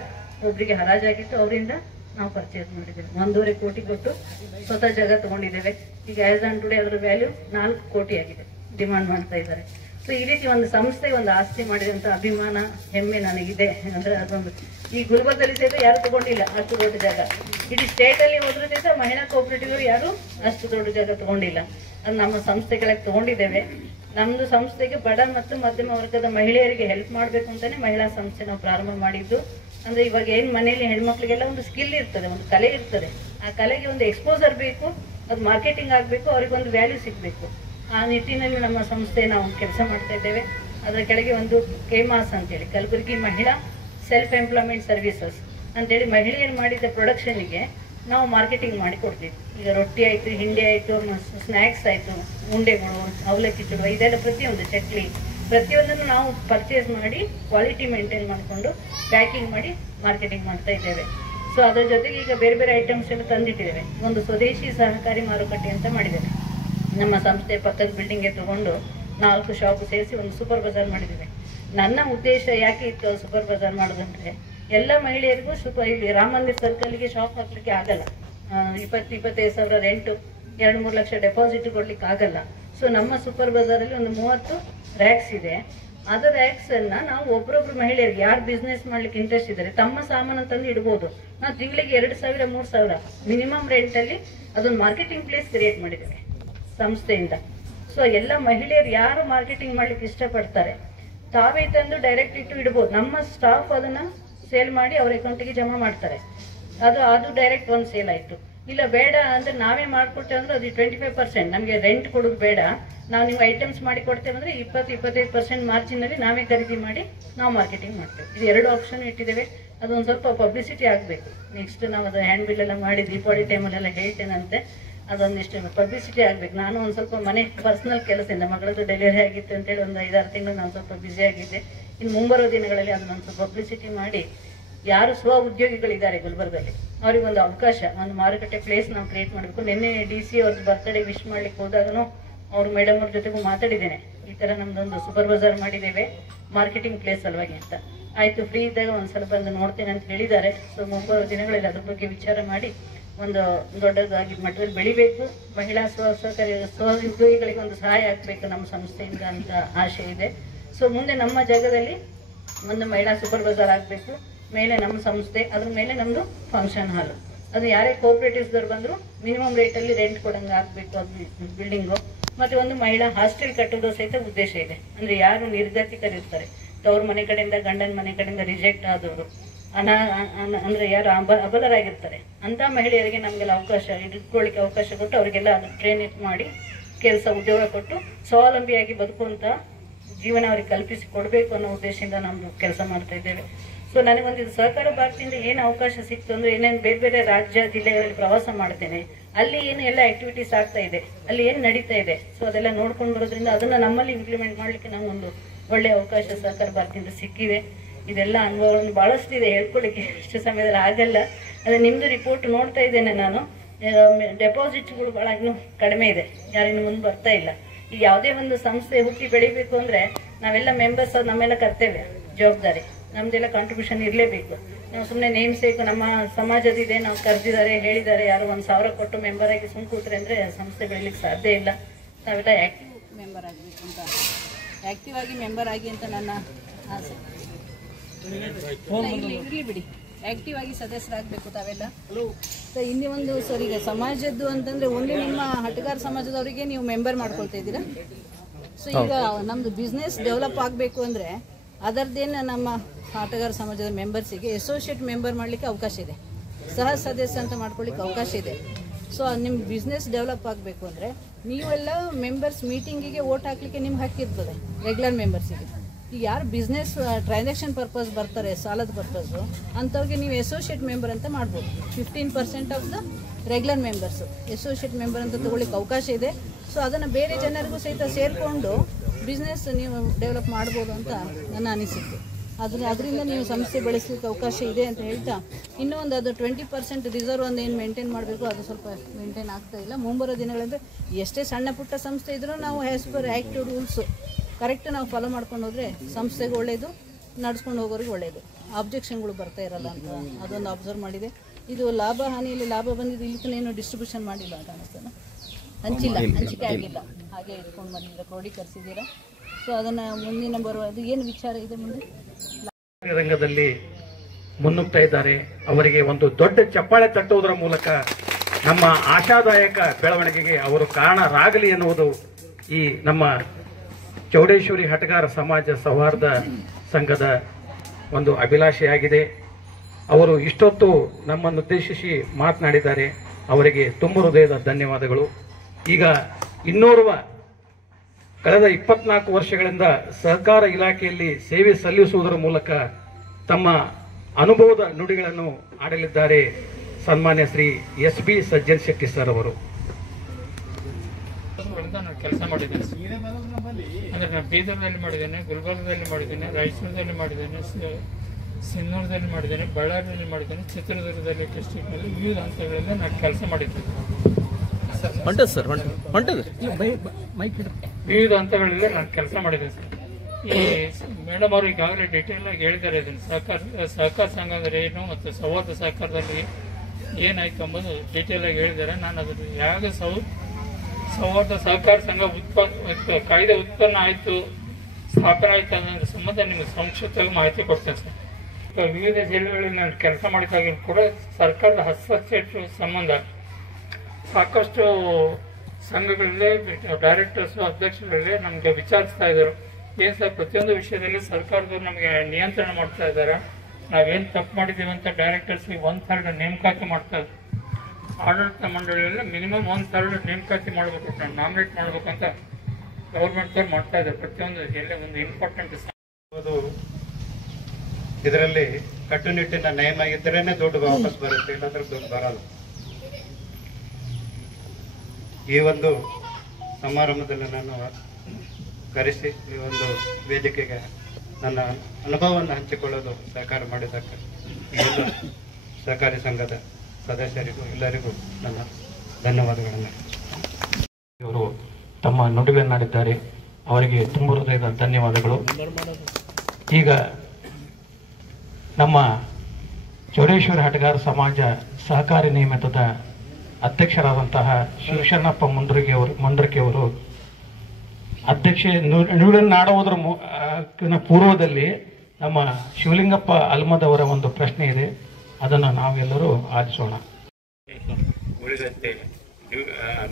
ಒಬ್ಬರಿಗೆ ಹರಾಜಾಗಿತ್ತು, ಅವರಿಂದ ನಾವು ಪರ್ಚೇಸ್ ಮಾಡಿದ್ದೇವೆ. 1.5 ಕೋಟಿ ಕೊಟ್ಟು ಸ್ವತಃ ಜಾಗ ತಗೊಂಡಿದ್ದೇವೆ. ಈಗ ಆಸ್ ಆನ್ ಟುಡೇ ಅದರ ವ್ಯಾಲ್ಯೂ 4 ಕೋಟಿ ಆಗಿದೆ, ಡಿಮಾಂಡ್ ಮಾಡ್ತಾ ಇದ್ದಾರೆ. ಸೊ ಈ ರೀತಿ ಒಂದು ಸಂಸ್ಥೆ ಒಂದು ಆಸ್ತಿ ಮಾಡಿದಂಥ ಅಭಿಮಾನ, ಹೆಮ್ಮೆ ನನಗಿದೆ. ಅಂದ್ರೆ ಅದೊಂದು ಈ ಗುಲ್ಬರ್ಗದಲ್ಲಿ ಸಹಿತ ಯಾರು ತಗೊಂಡಿಲ್ಲ ಅಷ್ಟು ದೊಡ್ಡ ಜಾಗ. ಇಡೀ ಸ್ಟೇಟಲ್ಲಿ ಹೋದ್ರೂ ಸಹಿತ ಮಹಿಳಾ ಕೋಆಪರೇಟಿವ್ ಯಾರು ಅಷ್ಟು ದೊಡ್ಡ ಜಾಗ ತಗೊಂಡಿಲ್ಲ. ಅದು ನಮ್ಮ ಸಂಸ್ಥೆಗಳಿಗೆ ತಗೊಂಡಿದ್ದೇವೆ. ನಮ್ದು ಸಂಸ್ಥೆಗೆ ಬಡ ಮತ್ತು ಮಧ್ಯಮ ವರ್ಗದ ಮಹಿಳೆಯರಿಗೆ ಹೆಲ್ಪ್ ಮಾಡಬೇಕು ಅಂತಾನೆ ಮಹಿಳಾ ಸಂಸ್ಥೆ ನಾವು ಪ್ರಾರಂಭ ಮಾಡಿದ್ದು. ಅಂದ್ರೆ ಇವಾಗ ಏನ್ ಮನೆಯಲ್ಲಿ ಹೆಣ್ಮಕ್ಳಿಗೆಲ್ಲ ಒಂದು ಸ್ಕಿಲ್ ಇರ್ತದೆ, ಒಂದು ಕಲೆ ಇರ್ತದೆ. ಆ ಕಲೆಗೆ ಒಂದು ಎಕ್ಸ್ಪೋಸರ್ ಬೇಕು, ಅದು ಮಾರ್ಕೆಟಿಂಗ್ ಆಗಬೇಕು, ಅವ್ರಿಗೊಂದು ವ್ಯಾಲ್ಯೂ ಸಿಗಬೇಕು. ಆ ನಿಟ್ಟಿನಲ್ಲಿ ನಮ್ಮ ಸಂಸ್ಥೆ ನಾವು ಕೆಲಸ ಮಾಡ್ತಾ ಇದ್ದೇವೆ. ಅದರ ಕೆಳಗೆ ಒಂದು KMAS ಅಂತೇಳಿ, ಕಲಬುರಗಿ ಮಹಿಳಾ ಸೆಲ್ಫ್ ಎಂಪ್ಲಾಯ್ಮೆಂಟ್ ಸರ್ವಿಸಸ್ ಅಂತೇಳಿ, ಮಹಿಳೆಯರು ಮಾಡಿದ ಪ್ರೊಡಕ್ಷನ್ಗೆ ನಾವು ಮಾರ್ಕೆಟಿಂಗ್ ಮಾಡಿ ಕೊಡ್ತೀವಿ. ಈಗ ರೊಟ್ಟಿ ಆಯಿತು, ಹಿಂಡಿ ಆಯಿತು, ಸ್ನ್ಯಾಕ್ಸ್ ಆಯಿತು, ಉಂಡೆಗಳು, ಅವಲಕ್ಕಿ ಚುಡುವ, ಇದೆಲ್ಲ ಪ್ರತಿಯೊಂದು ಚಕ್ಲಿ ಪ್ರತಿಯೊಂದನ್ನು ನಾವು ಪರ್ಚೇಸ್ ಮಾಡಿ ಕ್ವಾಲಿಟಿ ಮೇಂಟೈನ್ ಮಾಡಿಕೊಂಡು ಪ್ಯಾಕಿಂಗ್ ಮಾಡಿ ಮಾರ್ಕೆಟಿಂಗ್ ಮಾಡ್ತಾ ಇದ್ದೇವೆ. ಸೊ ಅದರ ಜೊತೆಗೆ ಈಗ ಬೇರೆ ಬೇರೆ ಐಟಮ್ಸ್ ಎಲ್ಲ ತಂದಿಟ್ಟಿದ್ದೇವೆ. ಒಂದು ಸ್ವದೇಶಿ ಸಹಕಾರಿ ಮಾರುಕಟ್ಟೆ ಅಂತ ಮಾಡಿದ್ದೇವೆ. ನಮ್ಮ ಸಂಸ್ಥೆ ಪಕ್ಕದ ಬಿಲ್ಡಿಂಗ್ಗೆ ತಗೊಂಡು 4 ಶಾಪ್ ಸೇರಿಸಿ ಒಂದು ಸೂಪರ್ ಬಜಾರ್ ಮಾಡಿದ್ದೇವೆ. ನನ್ನ ಉದ್ದೇಶ ಯಾಕೆ ಇತ್ತು ಸೂಪರ್ ಬಜಾರ್ ಮಾಡೋದಂದ್ರೆ, ಎಲ್ಲ ಮಹಿಳೆಯರಿಗೂ ಇಲ್ಲಿ ರಾಮ ಮಂದಿರ್ ಸರ್ಕಲ್ಗೆ ಶಾಪ್ ಹಾಕ್ಲಿಕ್ಕೆ ಆಗಲ್ಲ. 20-25 ಸಾವಿರ ರೆಂಟು, 2-3 ಲಕ್ಷ ಡೆಪಾಸಿಟ್ ಕೊಡ್ಲಿಕ್ಕೆ ಆಗಲ್ಲ. ಸೊ ನಮ್ಮ ಸೂಪರ್ ಬಜಾರಲ್ಲಿ ಒಂದು 30 ರ್ಯಾಕ್ಸ್ ಇದೆ. ಅದರ ರ್ಯಾಕ್ಸ್ ಅನ್ನ ನಾವು ಒಬ್ಬರೊಬ್ರು ಮಹಿಳೆಯರಿಗೆ ಯಾರು ಬಿಸ್ನೆಸ್ ಮಾಡ್ಲಿಕ್ಕೆ ಇಂಟ್ರೆಸ್ಟ್ ಇದ್ದಾರೆ ತಮ್ಮ ಸಾಮಾನು ತಂದು ಇಡ್ಬೋದು. ನಾವು ತಿಂಗಳಿಗೆ 2,000-3,000 ಮಿನಿಮಮ್ ರೆಂಟ್ ಅಲ್ಲಿ ಅದೊಂದು ಮಾರ್ಕೆಟಿಂಗ್ ಪ್ಲೇಸ್ ಕ್ರಿಯೇಟ್ ಮಾಡಿದ್ದೇವೆ ಸಂಸ್ಥೆಯಿಂದ. ಸೊ ಎಲ್ಲ ಮಹಿಳೆಯರು ಯಾರು ಮಾರ್ಕೆಟಿಂಗ್ ಮಾಡ್ಲಿಕ್ಕೆ ಇಷ್ಟಪಡ್ತಾರೆ ತಾವೇ ತಂದು ಡೈರೆಕ್ಟ್ ಇಟ್ಟು ಇಡ್ಬೋದು. ನಮ್ಮ ಸ್ಟಾಫ್ ಅದನ್ನ ಸೇಲ್ ಮಾಡಿ ಅವ್ರ ಅಕೌಂಟಿಗೆ ಜಮಾ ಮಾಡ್ತಾರೆ. ಅದು ಡೈರೆಕ್ಟ್ ಒಂದು ಸೇಲ್ ಆಯ್ತು. ಇಲ್ಲ ಬೇಡ ಅಂದ್ರೆ ನಾವೇ ಮಾಡಿಕೊಟ್ಟೆ ಅಂದ್ರೆ ಅದು 25%, ನಮಗೆ ರೆಂಟ್ ಕೊಡೋದು ಬೇಡ, ನಾವು ನೀವು ಐಟಮ್ಸ್ ಮಾಡಿ ಕೊಡ್ತೇವೆ ಅಂದ್ರೆ 20-25% ಮಾರ್ಜಿನಲ್ಲಿ ನಾವೇ ಖರೀದಿ ಮಾಡಿ ನಾವು ಮಾರ್ಕೆಟಿಂಗ್ ಮಾಡ್ತೇವೆ. ಇದು 2 ಆಪ್ಷನ್ ಇಟ್ಟಿದ್ದೇವೆ. ಅದೊಂದು ಸ್ವಲ್ಪ ಪಬ್ಲಿಸಿಟಿ ಆಗಬೇಕು. ನೆಕ್ಸ್ಟ್ ನಾವು ಅದು ಹ್ಯಾಂಡ್ ಬಿಲ್ ಎಲ್ಲ ಮಾಡಿ ದೀಪಾವಳಿ ಟೈಮಲ್ಲೆಲ್ಲ ಹೇಳ್ತೇನಂತೆ, ಅದೊಂದಿಷ್ಟು ಪಬ್ಲಿಸಿಟಿ ಆಗ್ಬೇಕು. ನಾನು ಒಂದು ಸ್ವಲ್ಪ ಮನೆ ಪರ್ಸನಲ್ ಕೆಲಸದಿಂದ ಮಗಳದ್ದು ಡೆಲಿವರಿ ಆಗಿತ್ತು ಅಂತೇಳಿ ಒಂದು 5-6 ತಿಂಗಳು ನಾನು ಸ್ವಲ್ಪ ಬ್ಯುಸಿ ಆಗಿದ್ದೆ. ಇನ್ನು ಮುಂಬರೋ ದಿನಗಳಲ್ಲಿ ಅದನ್ನ ಸ್ವಲ್ಪ ಪಬ್ಲಿಸಿಟಿ ಮಾಡಿ ಯಾರು ಸ್ವ ಉದ್ಯೋಗಿಗಳಿದ್ದಾರೆ ಗುಲ್ಬರ್ಗದಲ್ಲಿ ಅವ್ರಿಗೊಂದು ಅವಕಾಶ, ಒಂದು ಮಾರುಕಟ್ಟೆ ಪ್ಲೇಸ್ ನಾವು ಕ್ರಿಯೇಟ್ ಮಾಡಬೇಕು. ನಿನ್ನೆ DC ಅವ್ರದ್ದು ಬರ್ತ್ಡೇ ವಿಶ್ ಮಾಡ್ಲಿಕ್ಕೆ ಹೋದಾಗನು ಅವ್ರು ಮೇಡಮ್ ಅವ್ರ ಜೊತೆಗೂ ಮಾತಾಡಿದ್ದೇನೆ. ಈ ತರ ನಮ್ದೊಂದು ಸೂಪರ್ ಬಜಾರ್ ಮಾಡಿದ್ದೇವೆ ಮಾರ್ಕೆಟಿಂಗ್ ಪ್ಲೇಸ್ ಸಲುವಾಗಿ ಅಂತ. ಆಯ್ತು, ಫ್ರೀ ಇದ್ದಾಗ ಒಂದ್ಸಲ ಬಂದು ನೋಡ್ತೇನೆ ಅಂತ ಹೇಳಿದ್ದಾರೆ. ಸೊ ಮುಂಬರುವ ದಿನಗಳಲ್ಲಿ ಅದ್ರ ಬಗ್ಗೆ ವಿಚಾರ ಮಾಡಿ ಒಂದು ದೊಡ್ಡದಾಗಿ ಮಟ್ಟದಲ್ಲಿ ಬೆಳಿಬೇಕು. ಮಹಿಳಾ ಸ್ವ ಉದ್ಯೋಗಿಗಳಿಗೆ ಒಂದು ಸಹಾಯ ಆಗ್ಬೇಕು ನಮ್ಮ ಸಂಸ್ಥೆಯಿಂದ ಅಂತ ಆಶೆ ಇದೆ. ಸೊ ಮುಂದೆ ನಮ್ಮ ಜಾಗದಲ್ಲಿ ಒಂದು ಮಹಿಳಾ ಸೂಪರ್ ಬಜಾರ್ ಆಗಬೇಕು. ಮೇಲೆ ನಮ್ಮ ಸಂಸ್ಥೆ, ಅದ್ರ ಮೇಲೆ ನಮ್ದು ಫಂಕ್ಷನ್ ಹಾಲ್. ಅದು ಯಾರೇ ಕೋಆಪರೇಟಿವ್ಸ್ದವ್ರು ಬಂದ್ರು ಮಿನಿಮಮ್ ರೇಟಲ್ಲಿ ರೆಂಟ್ ಕೊಡಂಗೆ ಆಗ್ಬೇಕು ಅದು ಬಿಲ್ಡಿಂಗು. ಮತ್ತೆ ಒಂದು ಮಹಿಳಾ ಹಾಸ್ಟೆಲ್ ಕಟ್ಟೋದು ಸಹಿತ ಉದ್ದೇಶ ಇದೆ. ಅಂದ್ರೆ ಯಾರು ನಿರ್ಗತಿಕರಿರ್ತಾರೆ, ತವ್ರ ಮನೆ ಕಡೆಯಿಂದ ಗಂಡನ ಮನೆ ಕಡೆಯಿಂದ ರಿಜೆಕ್ಟ್ ಆದವರು, ಅಂದ್ರೆ ಯಾರು ಅಬಲರಾಗಿರ್ತಾರೆ ಅಂತ ಮಹಿಳೆಯರಿಗೆ ನಮ್ಗೆಲ್ಲ ಅವಕಾಶ ಇಟ್ಕೊಳ್ಳಿಕ್ಕೆ ಅವಕಾಶ ಕೊಟ್ಟು ಅವರಿಗೆಲ್ಲ ಟ್ರೈನಿಂಗ್ ಮಾಡಿ ಕೆಲಸ ಉದ್ಯೋಗ ಕೊಟ್ಟು ಸ್ವಾವಲಂಬಿಯಾಗಿ ಬದುಕುವಂತ ಜೀವನ ಅವ್ರಿಗೆ ಕಲ್ಪಿಸಿ ಕೊಡಬೇಕು ಅನ್ನೋ ಉದ್ದೇಶದಿಂದ ನಮ್ದು ಕೆಲಸ ಮಾಡ್ತಾ ಇದ್ದೇವೆ. ಸೊ ನನಗೊಂದು ಸಹಕಾರ ಭಾರತಿಯಿಂದ ಏನು ಅವಕಾಶ ಸಿಕ್ತು ಅಂದ್ರೆ, ಏನೇನು ಬೇರೆ ಬೇರೆ ರಾಜ್ಯ ಜಿಲ್ಲೆಗಳಲ್ಲಿ ಪ್ರವಾಸ ಮಾಡ್ತೇನೆ, ಅಲ್ಲಿ ಏನು ಎಲ್ಲ ಆಕ್ಟಿವಿಟೀಸ್ ಆಗ್ತಾ ಇದೆ, ಅಲ್ಲಿ ಏನು ನಡೀತಾ ಇದೆ, ಸೊ ಅದೆಲ್ಲ ನೋಡ್ಕೊಂಡು ಬರೋದ್ರಿಂದ ಅದನ್ನ ನಮ್ಮಲ್ಲಿ ಇಂಪ್ಲಿಮೆಂಟ್ ಮಾಡ್ಲಿಕ್ಕೆ ನಮಗೊಂದು ಒಳ್ಳೆ ಅವಕಾಶ ಸಹಕಾರ ಭಾರತಿಯಿಂದ ಸಿಕ್ಕಿದೆ. ಇದೆಲ್ಲ ಅನುಭವಗಳನ್ನು ಬಹಳಷ್ಟಿದೆ, ಹೇಳ್ಕೊಳ್ಳಿಕ್ಕೆ ಇಷ್ಟು ಸಮಯದಲ್ಲಿ ಆಗಲ್ಲ. ಅದೇ ನಿಮ್ದು ರಿಪೋರ್ಟ್ ನೋಡ್ತಾ ಇದ್ದೇನೆ ನಾನು. ಡೆಪಾಸಿಟ್ಗಳು ಬಹಳ ಇನ್ನೂ ಕಡಿಮೆ ಇದೆ, ಯಾರಿನ್ನು ಮುಂದೆ ಬರ್ತಾ ಇಲ್ಲ. ಈಗ ಯಾವುದೇ ಒಂದು ಸಂಸ್ಥೆ ಹುಟ್ಟಿ ಬೆಳಿಬೇಕು ಅಂದ್ರೆ ನಾವೆಲ್ಲ ಮೆಂಬರ್ಸ್, ನಮ್ಮೆಲ್ಲ ಕರ್ತವ್ಯ ಜವಾಬ್ದಾರಿ, ನಮ್ದೆಲ್ಲ ಕಾಂಟ್ರಿಬ್ಯೂಷನ್ ಇರಲೇಬೇಕು. ನಾವು ಸುಮ್ಮನೆ ನೇಮಿಸಬೇಕು, ನಮ್ಮ ಸಮಾಜದಿದೆ, ನಾವು ಕರೆದಿದ್ದಾರೆ ಹೇಳಿದ್ದಾರೆ, ಯಾರು 1,000 ಕೊಟ್ಟು ಮೆಂಬರ್ ಆಗಿ ಸುಮ್ ಕೂತ್ರೆ ಅಂದ್ರೆ ಸಂಸ್ಥೆ ಬೆಳಿಲಿಕ್ಕೆ ಸಾಧ್ಯ ಇಲ್ಲ. ನಾವೆಲ್ಲ ಆಕ್ಟಿವ್ ಮೆಂಬರ್ ಆಗಬೇಕು ಅಂತ, ಆಕ್ಟಿವ್ ಆಗಿ ಮೆಂಬರ್ ಆಗಿ ಅಂತ ನನ್ನ ಆಸೆ. ಇರ್ಲಿ ಬಿಡಿ, ಆಕ್ಟಿವ್ ಆಗಿ ಸದಸ್ಯರಾಗಬೇಕು ತಾವೆಲ್ಲ. ಸೊ ಇನ್ನೇ ಒಂದು ಸರ್, ಈಗ ಸಮಾಜದ್ದು ಅಂತಂದ್ರೆ ಒಂದು ನಿಮ್ಮ ಹಟಗಾರ ಸಮಾಜದವರಿಗೆ ನೀವು ಮೆಂಬರ್ ಮಾಡ್ಕೊಳ್ತಾ ಇದ್ದೀರಾ. ಸೊ ಈಗ ನಮ್ದು ಬಿಸ್ನೆಸ್ ಡೆವಲಪ್ ಆಗಬೇಕು ಅಂದ್ರೆ ಅದರದ್ದೇನು ನಮ್ಮ ಆಟಗಾರ ಸಮಾಜದ ಮೆಂಬರ್ಸಿಗೆ ಅಸೋಸಿಯೇಟ್ ಮೆಂಬರ್ ಮಾಡಲಿಕ್ಕೆ ಅವಕಾಶ ಇದೆ, ಸಹ ಸದಸ್ಯ ಅಂತ ಮಾಡ್ಕೊಳ್ಳಿಕ್ಕೆ ಅವಕಾಶ ಇದೆ. ಸೊ ನಿಮ್ಮ ಬಿಸ್ನೆಸ್ ಡೆವಲಪ್ ಆಗಬೇಕು ಅಂದರೆ ನೀವೆಲ್ಲ ಮೆಂಬರ್ಸ್ ಮೀಟಿಂಗಿಗೆ ವೋಟ್ ಹಾಕಲಿಕ್ಕೆ ನಿಮ್ಗೆ ಹಾಕಿರ್ತದೆ ರೆಗ್ಯುಲರ್ ಮೆಂಬರ್ಸಿಗೆ. ಈಗ ಯಾರು ಬಿಸ್ನೆಸ್ ಟ್ರಾನ್ಸಾಕ್ಷನ್ ಪರ್ಪಸ್ ಬರ್ತಾರೆ, ಸಾಲದ ಪರ್ಪಸ್ಸು, ಅಂಥವ್ರಿಗೆ ನೀವು ಅಸೋಸಿಯೇಟ್ ಮೆಂಬರ್ ಅಂತ ಮಾಡ್ಬೋದು. 15% of the regular members associate member ಅಂತ ತೊಗೊಳ್ಳಿಕ್ಕೆ ಅವಕಾಶ ಇದೆ. ಸೊ ಅದನ್ನು ಬೇರೆ ಜನರಿಗೂ ಸಹಿತ ಸೇರಿಕೊಂಡು ಬಿಸ್ನೆಸ್ ನೀವು ಡೆವಲಪ್ ಮಾಡ್ಬೋದು ಅಂತ ನನ್ನ ಅನಿಸಿಕೆ. ಅದರಿಂದ ನೀವು ಸಂಸ್ಥೆ ಬೆಳೆಸಲಿಕ್ಕೆ ಅವಕಾಶ ಇದೆ ಅಂತ ಹೇಳ್ತಾ, ಇನ್ನೂ ಒಂದು ಅದು 20% ರಿಸರ್ವ್ ಒಂದು ಏನು ಮೇಂಟೈನ್ ಮಾಡಬೇಕು ಅದು ಸ್ವಲ್ಪ ಮೇಂಟೈನ್ ಆಗ್ತಾ ಇಲ್ಲ. ಮುಂಬರೋ ದಿನಗಳಂದರೆ ಎಷ್ಟೇ ಸಣ್ಣ ಪುಟ್ಟ ಸಂಸ್ಥೆ ಇದ್ದರೂ ನಾವು as per act rules correct ನಾವು ಫಾಲೋ ಮಾಡ್ಕೊಂಡು ಹೋದರೆ ಸಂಸ್ಥೆಗೆ ಒಳ್ಳೆಯದು, ನಡ್ಸ್ಕೊಂಡು ಹೋಗೋರಿಗೆ ಒಳ್ಳೆಯದು, ಆಬ್ಜೆಕ್ಷನ್ಗಳು ಬರ್ತಾ ಇರಲ್ಲ ಅಂತ ಅದೊಂದು ಅಬ್ಸರ್ವ್ ಮಾಡಿದೆ. ಇದು ಲಾಭ ಹಾನಿಯಲ್ಲಿ ಲಾಭ ಬಂದಿದ್ದು ಇಲ್ಲಿ ಡಿಸ್ಟ್ರಿಬ್ಯೂಷನ್ ಮಾಡಿಲ್ಲ ಅಂತ ಅನಿಸ್ತದೆ, ಹಂಚಿಕೆ ಆಗಿಲ್ಲ, ಹಾಗೆ ಇಟ್ಕೊಂಡು ಬಂದಿದ್ದೀರಾ, ಕ್ರೋಢೀಕರಿಸಿದ್ದೀರಾ. ಸೊ ಅದನ್ನು ಮುಂದಿನ ಅದು ಏನು ವಿಚಾರ ಇದೆ ಮುಂದೆ ರಂಗದಲ್ಲಿ ಮುನ್ನುಗ್ತಾ ಇದ್ದಾರೆ. ಅವರಿಗೆ ಒಂದು ದೊಡ್ಡ ಚಪ್ಪಾಳೆ ತಟ್ಟುವುದರ ಮೂಲಕ ನಮ್ಮ ಆಶಾದಾಯಕ ಬೆಳವಣಿಗೆಗೆ ಅವರು ಕಾರಣರಾಗಲಿ ಎನ್ನುವುದು ಈ ನಮ್ಮ ಚೌಡೇಶ್ವರಿ ಹಟಗಾರ ಸಮಾಜ ಸೌಹಾರ್ದ ಸಂಘದ ಒಂದು ಅಭಿಲಾಷೆಯಾಗಿದೆ. ಅವರು ಇಷ್ಟೊತ್ತು ನಮ್ಮನ್ನು ಉದ್ದೇಶಿಸಿ ಮಾತನಾಡಿದ್ದಾರೆ. ಅವರಿಗೆ ತುಂಬ ಹೃದಯದ ಧನ್ಯವಾದಗಳು. ಈಗ ಇನ್ನೋರ್ವ ಕಳೆದ 24 ವರ್ಷಗಳಿಂದ ಸಹಕಾರ ಇಲಾಖೆಯಲ್ಲಿ ಸೇವೆ ಸಲ್ಲಿಸುವುದರ ಮೂಲಕ ತಮ್ಮ ಅನುಭವದ ನುಡಿಗಳನ್ನು ಆಡಲಿದ್ದಾರೆ ಸನ್ಮಾನ್ಯ ಶ್ರೀ SB ಸಜ್ಜನ್ ಶೆಟ್ಟಿ ಸರ್ ಅವರು. ಕೆಲಸ ಮಾಡಿದ್ದೇನೆ ಅಂದ್ರೆ ನಾನು ಬೀದರ್ನಲ್ಲಿ ಮಾಡಿದ್ದೇನೆ, ಗುಲ್ಬರ್ಗದಲ್ಲಿ ಮಾಡಿದ್ದೇನೆ, ರಾಯಚೂರದಲ್ಲಿ ಮಾಡಿದ್ದೇನೆ, ಸಿನ್ನೂರದಲ್ಲಿ ಮಾಡಿದ್ದೇನೆ, ಬಳ್ಳಾರಿಯಲ್ಲಿ ಮಾಡಿದ್ದೇನೆ, ಚಿತ್ರದುರ್ಗದಲ್ಲಿ ಡಿಸ್ಟ್ರಿಕ್ಟ್ನಲ್ಲಿ ವಿವಿಧ ಹಂತಗಳಿಂದ ನಾನು ಕೆಲಸ ಮಾಡಿದ್ದೇನೆ. ವಿವಿಧ ಹಂತಗಳಲ್ಲಿ ನಾನು ಕೆಲಸ ಮಾಡಿದ್ದೇನೆ ಸರ್. ಈ ಮೇಡಮ್ ಅವರು ಈಗಾಗಲೇ ಡೀಟೇಲ್ ಆಗಿ ಹೇಳಿದ್ದಾರೆ. ಇದನ್ನು ಸಹಕಾರ ಸಂಘ ಅಂದರೆ ಏನು ಮತ್ತು ಸಂವಾದ ಸಹಕಾರದಲ್ಲಿ ಏನಾಯ್ತು ಎಂಬುದು ಡೀಟೇಲ್ ಆಗಿ ಹೇಳಿದ್ದಾರೆ. ನಾನು ಅದನ್ನು ಯಾವಾಗ ಸಂವಾದ ಸಹಕಾರ ಸಂಘ ಕಾಯ್ದೆ ಉತ್ಪನ್ನ ಆಯಿತು, ಸ್ಥಾಪನೆ ಆಯಿತು ಅನ್ನೋದ್ರ ಸಂಬಂಧ ನಿಮಗೆ ಸಂಕ್ಷಿಪ್ತವಾಗಿ ಮಾಹಿತಿ ಕೊಡ್ತೇನೆ ಸರ್. ವಿವಿಧ ಜಿಲ್ಲೆಗಳಲ್ಲಿ ನಾನು ಕೆಲಸ ಮಾಡಿದಾಗಿ ಕೂಡ ಸರ್ಕಾರದ ಹಸ್ತಕ್ಷೇಪ ಸಂಬಂಧ ಸಾಕಷ್ಟು ಸಂಘಗಳಲ್ಲಿ ಡೈರೆಕ್ಟರ್ಸು ಅಧ್ಯಕ್ಷರಲ್ಲಿ ನಮಗೆ ವಿಚಾರಿಸ್ತಾ ಇದ್ದಾರೆ. ಏನು ಸರ್ ಪ್ರತಿಯೊಂದು ವಿಷಯದಲ್ಲಿ ಸರ್ಕಾರದವರು ನಮಗೆ ನಿಯಂತ್ರಣ ಮಾಡ್ತಾ ಇದ್ದಾರೆ, ನಾವೇನು ತಪ್ಪು ಮಾಡಿದ್ದೀವಿ ಅಂತ ಡೈರೆಕ್ಟರ್ಸ್ಗೆ 1/3 ನೇಮಕಾತಿ ಮಾಡ್ತಾ ಇದ್ದಾರೆ. ಆಡಳಿತ ಮಂಡಳಿಯಲ್ಲಿ ಮಿನಿಮಮ್ 1/3 ನೇಮಕಾತಿ ಮಾಡಬೇಕು, ನಾಮಿನೇಟ್ ಮಾಡ್ಬೇಕಂತ ಗೌರ್ಮೆಂಟ್ದವ್ರು ಮಾಡ್ತಾ ಇದ್ದಾರೆ. ಪ್ರತಿಯೊಂದು ಜಿಲ್ಲೆ ಒಂದು ಇಂಪಾರ್ಟೆಂಟ್ ಇದರಲ್ಲಿ ಕಟ್ಟುನಿಟ್ಟಿನ ನಿಯಮ ಇದ್ರೇನೆ ದುಡ್ಡು ವಾಪಸ್ ಬರುತ್ತೆ, ಇಲ್ಲಾಂದ್ರೆ ದುಡ್ಡು ಬರಲ್ಲ. ಈ ಒಂದು ಸಮಾರಂಭದಲ್ಲಿ ನಾನು ಕರೆಸಿ ಈ ಒಂದು ವೇದಿಕೆಗೆ ನನ್ನ ಅನುಭವವನ್ನು ಹಂಚಿಕೊಳ್ಳಲು ಸಹಕಾರ ಮಾಡಿದ್ದಕ್ಕೆ ಎಲ್ಲ ಸಹಕಾರಿ ಸಂಘದ ಸದಸ್ಯರಿಗೂ ಎಲ್ಲರಿಗೂ ನನ್ನ ಧನ್ಯವಾದಗಳನ್ನು. ಇವರು ತಮ್ಮ ನುಡಿಗಳನ್ನಾಡಿದ್ದಾರೆ. ಅವರಿಗೆ ತುಂಬ ಹೃದಯದ ಧನ್ಯವಾದಗಳು. ಈಗ ನಮ್ಮ ಚೌಡೇಶ್ವರಿ ಹಟಗಾರ ಸಮಾಜ ಸಹಕಾರಿ ನಿಯಮಿತದ ಅಧ್ಯಕ್ಷರಾದಂತಹ ಶಿವಶರಣಪ್ಪ ಮುಂಡ್ರಕೆ ಅವರು ಅಧ್ಯಕ್ಷೆ ನುಡಿಗಳನ್ನಾಡುವುದರ ಪೂರ್ವದಲ್ಲಿ ನಮ್ಮ ಶಿವಲಿಂಗಪ್ಪ ಅಲ್ಮದವರ ಒಂದು ಪ್ರಶ್ನೆ ಇದೆ, ಅದನ್ನು ನಾವೆಲ್ಲರೂ ಆಲಿಸೋಣ. ಉಳಿದಂತೆ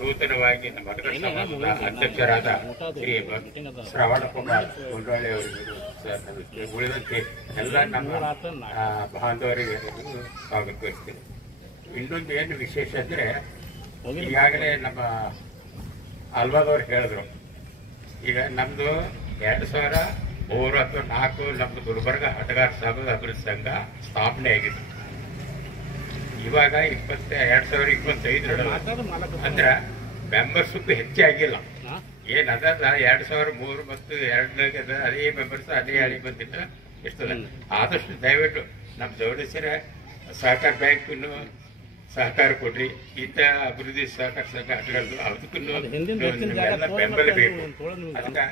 ನೂತನವಾಗಿ ನಮ್ಮ ಸಮಾಜದ ಅಧ್ಯಕ್ಷರಾದ ಶ್ರೀ ಶ್ರವಣ ಕುಮಾರ್ ಗುಂಡ್ರಾಳಿ ಅವರಿಗೂ ಉಳಿದಂತೆ ಎಲ್ಲ ನಮ್ಮ ಬಾಂಧವರಿಗೆ ಸ್ವಾಗತ ಕೋರುತ್ತೇನೆ. ಇನ್ನೊಂದು ಏನು ವಿಶೇಷ ಅಂದ್ರೆ, ಈಗಾಗಲೇ ನಮ್ಮ ಅಲ್ವಾದವ್ರು ಹೇಳಿದ್ರು, ಈಗ ನಮ್ದು 2004 ನಮ್ದು ಗುಲ್ಬರ್ಗ ಹಟಗಾರ ಸಮಾಜದ ಅಭಿವೃದ್ಧಿ ಸಂಘ ಸ್ಥಾಪನೆ ಆಗಿದೆ. ಇವಾಗ 2025 ಅಂದ್ರೆ ಮೆಂಬರ್ಶಿಪ್ ಹೆಚ್ಚೇ ಆಗಿಲ್ಲ. ಏನದ 2003 ಮತ್ತು 2 ಅದೇ ಮೆಂಬರ್ಸ್ ಅದೇ ಹಳಿ ಬಂದಿಲ್ಲ. ಎಷ್ಟು ಆದಷ್ಟು ದಯವಿಟ್ಟು ನಮ್ಮ ಜೋಡಿಸಿರ ಸಹಕಾರ ಬ್ಯಾಂಕ್ನು ಸಹಕಾರ ಕೊಡ್ರಿ. ಇಂಥ ಅಭಿವೃದ್ಧಿ ಸಹಕಾರ ಸಂಘ ಹಟಗಾರದು ಅದಕ್ಕೂ ನೀವೆಲ್ಲ ಬೆಂಬಲ ಬೇಕು. ಅದಕ್ಕೆ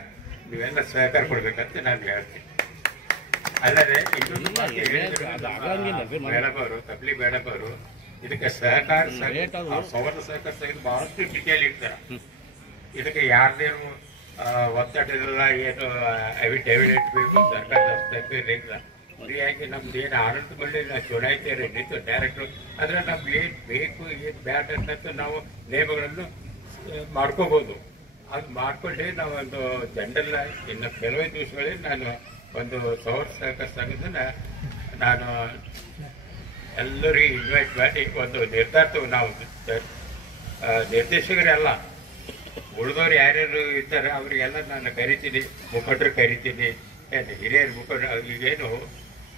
ನೀವೆಲ್ಲ ಸಹಕಾರ ಕೊಡ್ಬೇಕಂತ ನಾನು ಹೇಳ್ತೀನಿ. ಅಲ್ಲದೆ ಇನ್ನೊಂದು ಮೇಡಮ್ ಅವರು ತಬ್ಲಿ ಮೇಡಮ್ ಅವರು ಇದಕ್ಕೆ ಸಹಕಾರ ಸಂಘ ಸಹಕಾರ ಸಂಘ ಬಹಳಷ್ಟು ಡಿಟೇಲ್ ಇರ್ತಾರೆ. ಇದಕ್ಕೆ ಯಾರ್ದೇನು ಒತ್ತಡ ಏನು ಅವಿಡೆವಿಡೆಂಟ್ ಬೇಕು, ಸರ್ಕಾರದ ಫ್ರೀಯಾಗಿ ನಮ್ದು ಏನು ಆಡಳಿತ ಮಂಡಳಿ ಚುನಾಯಿತಿಯರು ನಿಂತು ಡೈರೆಕ್ಟ್ರು ಅಂದ್ರೆ ನಮ್ಗೆ ಏನ್ ಬೇಕು ಏನ್ ಬ್ಯಾಡ್ ಅಂತ ನಾವು ನಿಯಮಗಳನ್ನು ಮಾಡ್ಕೋಬಹುದು. ಅದು ಮಾಡ್ಕೊಂಡ್ರೆ ನಾವು ಒಂದು ಜನರಲ್ ಇನ್ನು ಕೆಲವೇ ದಿವಸಗಳಲ್ಲಿ ನಾನು ಒಂದು ಸೌರ ಸಹಕಾರ ಸಂಘದನ್ನ ನಾನು ಎಲ್ಲರಿಗೂ ಇನ್ವೈಟ್ ಮಾಡಿ ಒಂದು ನಿರ್ಧಾರ ನಾವು ನಿರ್ದೇಶಕರೆಲ್ಲ ಉಳಿದವ್ರು ಯಾರ್ಯಾರು ಇರ್ತಾರೆ ಅವರಿಗೆಲ್ಲ ನಾನು ಕರಿತೀನಿ, ಮುಖಂಡರು ಕರಿತೀನಿ, ಹಿರಿಯರು ಮುಖಂಡರು. ಈಗೇನು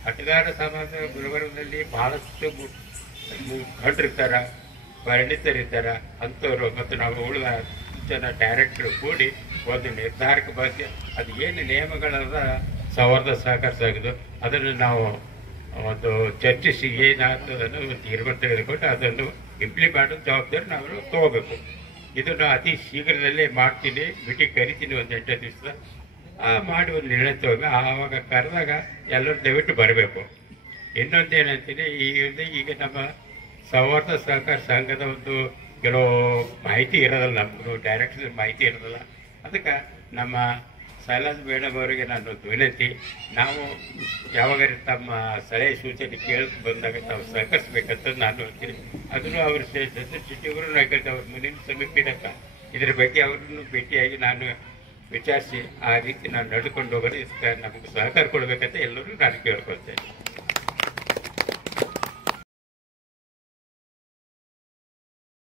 ಹಟಗಾರ ಸಮಾಜ ಗುಲ್ಬರ್ಗದಲ್ಲಿ ಬಹಳಷ್ಟು ಮುಖಂಡರಿರ್ತಾರ, ಪರಿಣಿತರಿರ್ತಾರ, ಅಂಥವ್ರು ಮತ್ತು ನಾವು ಉಳಿದ ಜನ ಡೈರೆಕ್ಟರ್ ಕೂಡಿ ಒಂದು ನಿರ್ಧಾರಕ್ಕೆ ಬಗ್ಗೆ ಅದು ಏನು ನಿಯಮಗಳದ ಸೌಹಾರ್ದ ಸಹಕಾರ ಸಂಘದ್ದು ಅದನ್ನು ನಾವು ಒಂದು ಚರ್ಚಿಸಿ ಏನಾಗ್ತದನ್ನು ಒಂದು ತೀರ್ಮಾನ ತೆಗೆದುಕೊಂಡು ಅದನ್ನು ಇಂಪ್ಲಿಮೆಂಟ್ ಮಾಡೋ ಜವಾಬ್ದಾರಿ ನಾವು ತಗೋಬೇಕು. ಇದನ್ನು ಅತಿ ಶೀಘ್ರದಲ್ಲೇ ಮಾಡ್ತೀನಿ, ಮೀಟಿಂಗ್ ಕರಿತೀನಿ ಒಂದು 8 ದಿವಸ ಮಾಡಿ ಒಂದು ನಿರ್ಣಯ ತಗೋಬೇಕು. ಆವಾಗ ಕರೆದಾಗ ಎಲ್ಲರೂ ದಯವಿಟ್ಟು ಬರಬೇಕು. ಇನ್ನೊಂದೇನಂತೀನಿ, ಈಗ ನಮ್ಮ ಸೌಹಾರ್ದ ಸಹಕಾರ ಸಂಘದ ಒಂದು ಕೆಲವು ಮಾಹಿತಿ ಇರೋದಲ್ಲ, ನಮ್ಮದು ಡೈರೆಕ್ಟ್ ಮಾಹಿತಿ ಇರೋದಿಲ್ಲ. ಅದಕ್ಕೆ ನಮ್ಮ ಶೈಲಾಜ್ ಮೇಡಮ್ ಅವರಿಗೆ ನಾನು ವಿನಂತಿ, ನಾವು ಯಾವಾಗ ತಮ್ಮ ಸಲಹೆ ಸೂಚನೆ ಕೇಳಿ ಬಂದಾಗ ತಾವು ಸಹಕರಿಸ್ಬೇಕಂತ ನಾನು ಹೇಳ್ತೀನಿ. ಅದನ್ನು ಅವ್ರ ಸಚಿವರು ಅವ್ರ ಮುಂದಿನ ಸಮೀಪಿನಕ್ಕ ಇದ್ರ ಬಗ್ಗೆ ಅವ್ರನ್ನು ಭೇಟಿಯಾಗಿ ನಾನು ವಿಚಾರಿಸಿ ಆ ರೀತಿ ನಾನು ನಡ್ಕೊಂಡು ಹೋಗೋದು ಇದಕ್ಕೆ ನಮಗೆ ಸಹಕಾರ ಕೊಡಬೇಕಂತ ಎಲ್ಲರೂ ನಾನು ಕೇಳ್ಕೊಳ್ತೇನೆ.